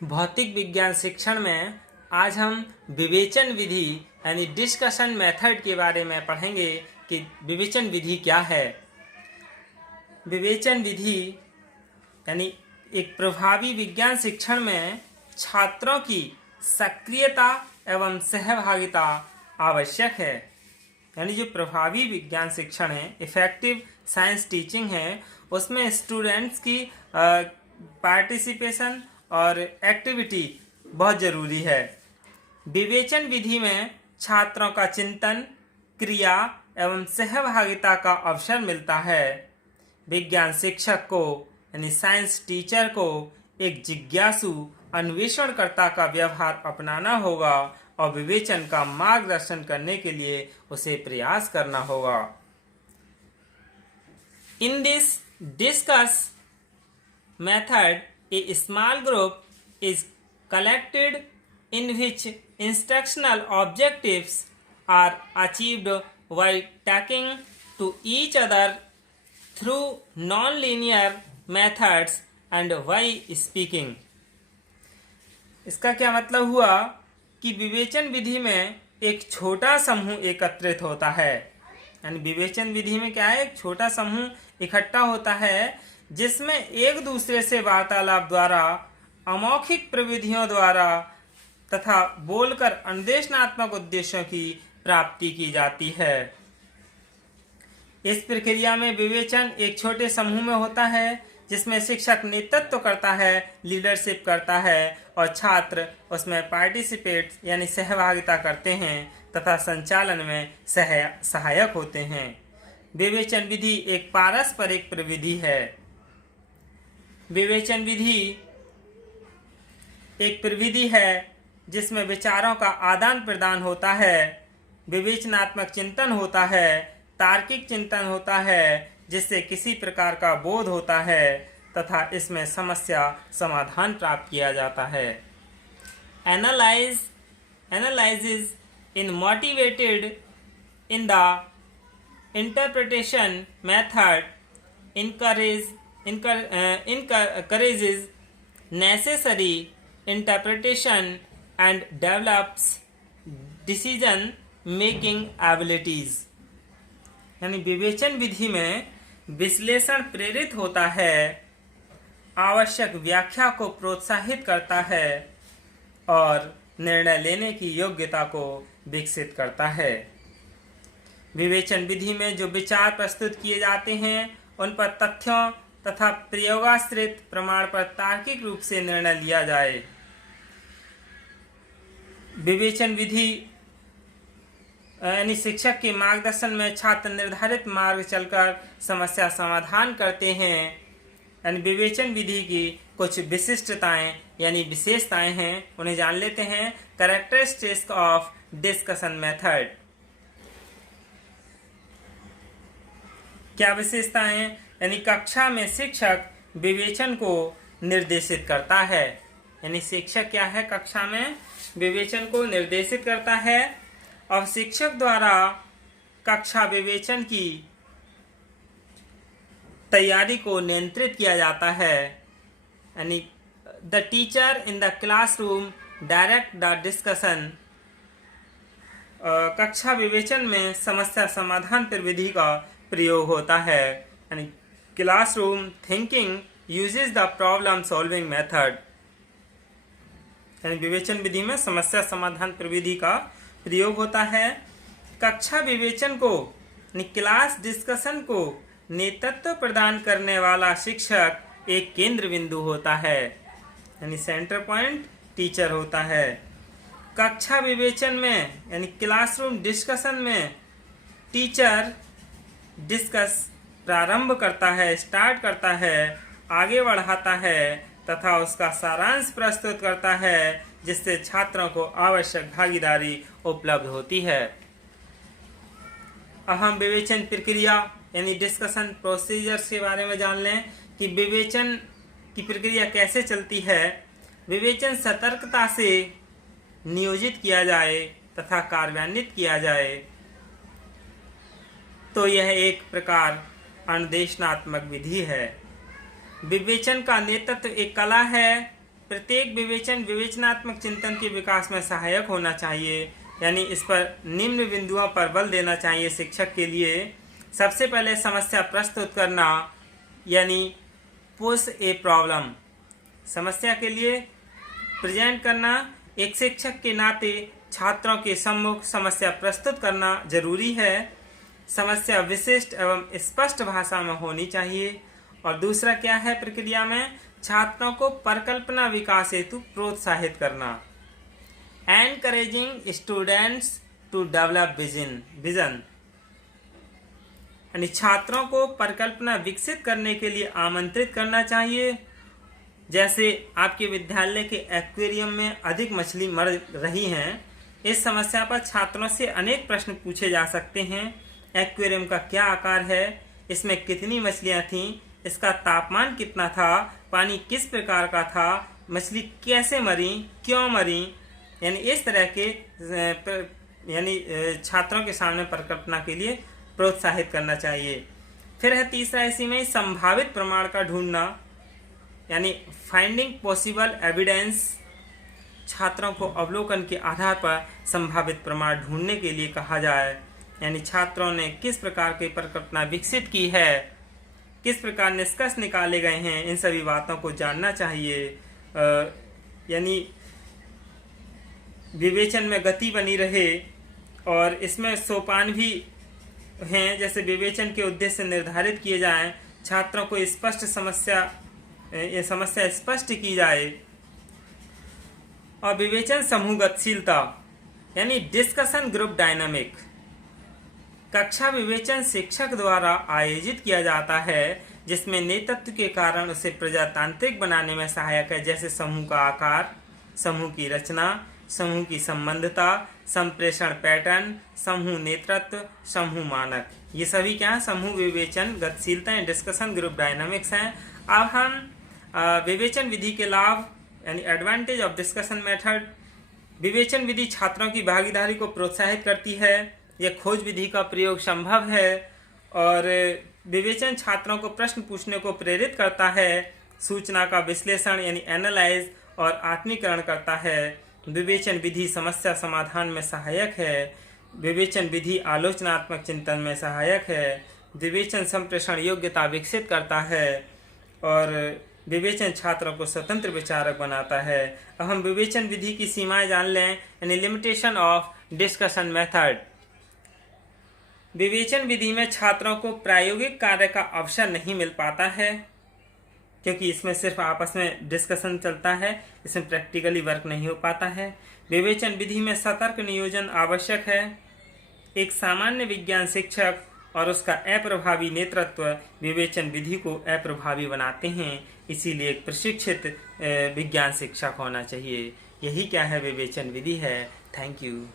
भौतिक विज्ञान शिक्षण में आज हम विवेचन विधि यानी डिस्कशन मेथड के बारे में पढ़ेंगे कि विवेचन विधि क्या है। विवेचन विधि यानी एक प्रभावी विज्ञान शिक्षण में छात्रों की सक्रियता एवं सहभागिता आवश्यक है। यानी जो प्रभावी विज्ञान शिक्षण है, इफेक्टिव साइंस टीचिंग है, उसमें स्टूडेंट्स की पार्टिसिपेशन और एक्टिविटी बहुत ज़रूरी है। विवेचन विधि में छात्रों का चिंतन, क्रिया एवं सहभागिता का अवसर मिलता है। विज्ञान शिक्षक को यानी साइंस टीचर को एक जिज्ञासु अन्वेषणकर्ता का व्यवहार अपनाना होगा और विवेचन का मार्गदर्शन करने के लिए उसे प्रयास करना होगा। In this discuss method, a small group is collected in which instructional objectives are achieved by talking to each other through non-linear methods and by speaking. इसका क्या मतलब हुआ कि विवेचन विधि में एक छोटा समूह एकत्रित होता है। यानी विवेचन विधि में क्या है, एक छोटा समूह इकट्ठा होता है जिसमें एक दूसरे से वार्तालाप द्वारा, अमौखिक प्रविधियों द्वारा तथा बोलकर अन्वेषणात्मक उद्देश्यों की प्राप्ति की जाती है। इस प्रक्रिया में विवेचन एक छोटे समूह में होता है जिसमें शिक्षक नेतृत्व करता है, लीडरशिप करता है और छात्र उसमें पार्टिसिपेट यानी सहभागिता करते हैं तथा संचालन में सहायक होते हैं। विवेचन विधि एक पारस्परिक प्रविधि है। विवेचन विधि एक प्रविधि है जिसमें विचारों का आदान प्रदान होता है, विवेचनात्मक चिंतन होता है, तार्किक चिंतन होता है जिससे किसी प्रकार का बोध होता है तथा इसमें समस्या समाधान प्राप्त किया जाता है। Analysis in motivated in the interpretation method encourages necessary interpretation and develops decision making abilities। यानी विवेचन विधि में विश्लेषण प्रेरित होता है, आवश्यक व्याख्या को प्रोत्साहित करता है और निर्णय लेने की योग्यता को विकसित करता है। विवेचन विधि में जो विचार प्रस्तुत किए जाते हैं उन पर तथ्यों तथा प्रयोगाश्रित प्रमाण पर तार्किक रूप से निर्णय लिया जाए। विवेचन विधि यानी शिक्षक के मार्गदर्शन में छात्र निर्धारित मार्ग चलकर समस्या समाधान करते हैं। यानी विवेचन विधि की कुछ विशिष्टताएं यानी विशेषताएं हैं, उन्हें जान लेते हैं। Characteristics of discussion method. क्या विशेषताएं? यानी कक्षा में शिक्षक विवेचन को निर्देशित करता है। यानी शिक्षक क्या है, कक्षा में विवेचन को निर्देशित करता है और शिक्षक द्वारा कक्षा विवेचन की तैयारी को नियंत्रित किया जाता है। यानी the teacher in the classroom direct the discussion. कक्षा विवेचन में समस्या समाधान प्रविधि का प्रयोग होता है। यानी classroom thinking uses the problem solving method. यानी विवेचन विधि में समस्या समाधान प्रविधि का प्रयोग होता है। कक्षा विवेचन को क्लास डिस्कशन को नेतृत्व प्रदान करने वाला शिक्षक एक केंद्र बिंदु होता है। यानी सेंटर पॉइंट टीचर होता है। कक्षा विवेचन में यानी क्लासरूम डिस्कशन में टीचर डिस्कस प्रारंभ करता है, स्टार्ट करता है, आगे बढ़ाता है तथा उसका सारांश प्रस्तुत करता है जिससे छात्रों को आवश्यक भागीदारी उपलब्ध होती है। अब हम विवेचन प्रक्रिया यानी डिस्कशन प्रोसीजर्स के बारे में जान लें कि विवेचन की प्रक्रिया कैसे चलती है। विवेचन सतर्कता से नियोजित किया जाए तथा कार्यान्वित किया जाए तो यह एक प्रकार अनुदेशनात्मक विधि है। विवेचन का नेतृत्व एक कला है प्रत्येक विवेचन विवेचनात्मक चिंतन के विकास में सहायक होना चाहिए, यानी इस पर निम्न बिंदुओं पर बल देना चाहिए शिक्षक के लिए। सबसे पहले समस्या प्रस्तुत करना, यानी पुश ए प्रॉब्लम। समस्या के लिए प्रेजेंट करना। एक शिक्षक के नाते छात्रों के सम्मुख समस्या प्रस्तुत करना जरूरी है। समस्या विशिष्ट एवं स्पष्ट भाषा में होनी चाहिए। और दूसरा क्या है प्रक्रिया में, छात्रों को परिकल्पना विकास हेतु प्रोत्साहित करना। Encouraging students to develop vision, यानी छात्रों को परिकल्पना विकसित करने के लिए आमंत्रित करना चाहिए। जैसे आपके विद्यालय के एक्वेरियम में अधिक मछली मर रही हैं, इस समस्या पर छात्रों से अनेक प्रश्न पूछे जा सकते हैं। एक्वेरियम का क्या आकार है, इसमें कितनी मछलियां थीं, इसका तापमान कितना था, पानी किस प्रकार का था, मछली कैसे मरी, क्यों मरी, यानी इस तरह के छात्रों के सामने परिकल्पना के लिए प्रोत्साहित करना चाहिए। फिर है तीसरा इसी में संभावित प्रमाण का ढूंढना, यानी फाइंडिंग पॉसिबल एविडेंस। छात्रों को अवलोकन के आधार पर संभावित प्रमाण ढूंढने के लिए कहा जाए, यानी छात्रों ने किस प्रकार की परिकल्पना विकसित की है, किस प्रकार निष्कर्ष निकाले गए हैं, इन सभी बातों को जानना चाहिए। यानी विवेचन में गति बनी रहे और इसमें सोपान भी हैं, जैसे विवेचन के उद्देश्य निर्धारित किए जाएं, छात्रों को स्पष्ट समस्या स्पष्ट की जाए। और विवेचन समूह गतिशीलता, यानी डिस्कशन ग्रुप डायनामिक। कक्षा विवेचन शिक्षक द्वारा आयोजित किया जाता है, जिसमें नेतृत्व के कारण उसे प्रजातांत्रिक बनाने में सहायक है, जैसे समूह का आकार, समूह की रचना, समूह की संबंधता, संप्रेषण पैटर्न, समूह नेतृत्व, समूह मानक। ये सभी क्या है, समूह विवेचन गतिशीलता है, डिस्कशन ग्रुप डायनामिक्स हैं। अब हम विवेचन विधि के लाभ, यानी एडवांटेज ऑफ डिस्कशन मेथड। विवेचन विधि छात्रों की भागीदारी को प्रोत्साहित करती है। यह खोज विधि का प्रयोग संभव है। और विवेचन छात्रों को प्रश्न पूछने को प्रेरित करता है, सूचना का विश्लेषण यानी एनालाइज और आत्मीकरण करता है। विवेचन विधि समस्या समाधान में सहायक है। विवेचन विधि आलोचनात्मक चिंतन में सहायक है। विवेचन संप्रेषण योग्यता विकसित करता है और विवेचन छात्रों को स्वतंत्र विचारक बनाता है। अब हम विवेचन विधि की सीमाएं जान लें, यानी लिमिटेशन ऑफ डिस्कशन मेथड। विवेचन विधि में छात्रों को प्रायोगिक कार्य का अवसर नहीं मिल पाता है, क्योंकि इसमें सिर्फ आपस में डिस्कशन चलता है, इसमें प्रैक्टिकली वर्क नहीं हो पाता है। विवेचन विधि में सतर्क नियोजन आवश्यक है। एक सामान्य विज्ञान शिक्षक और उसका अप्रभावी नेतृत्व विवेचन विधि को अप्रभावी बनाते हैं, इसीलिए एक प्रशिक्षित विज्ञान शिक्षक होना चाहिए। यही क्या है विवेचन विधि है। Thank you.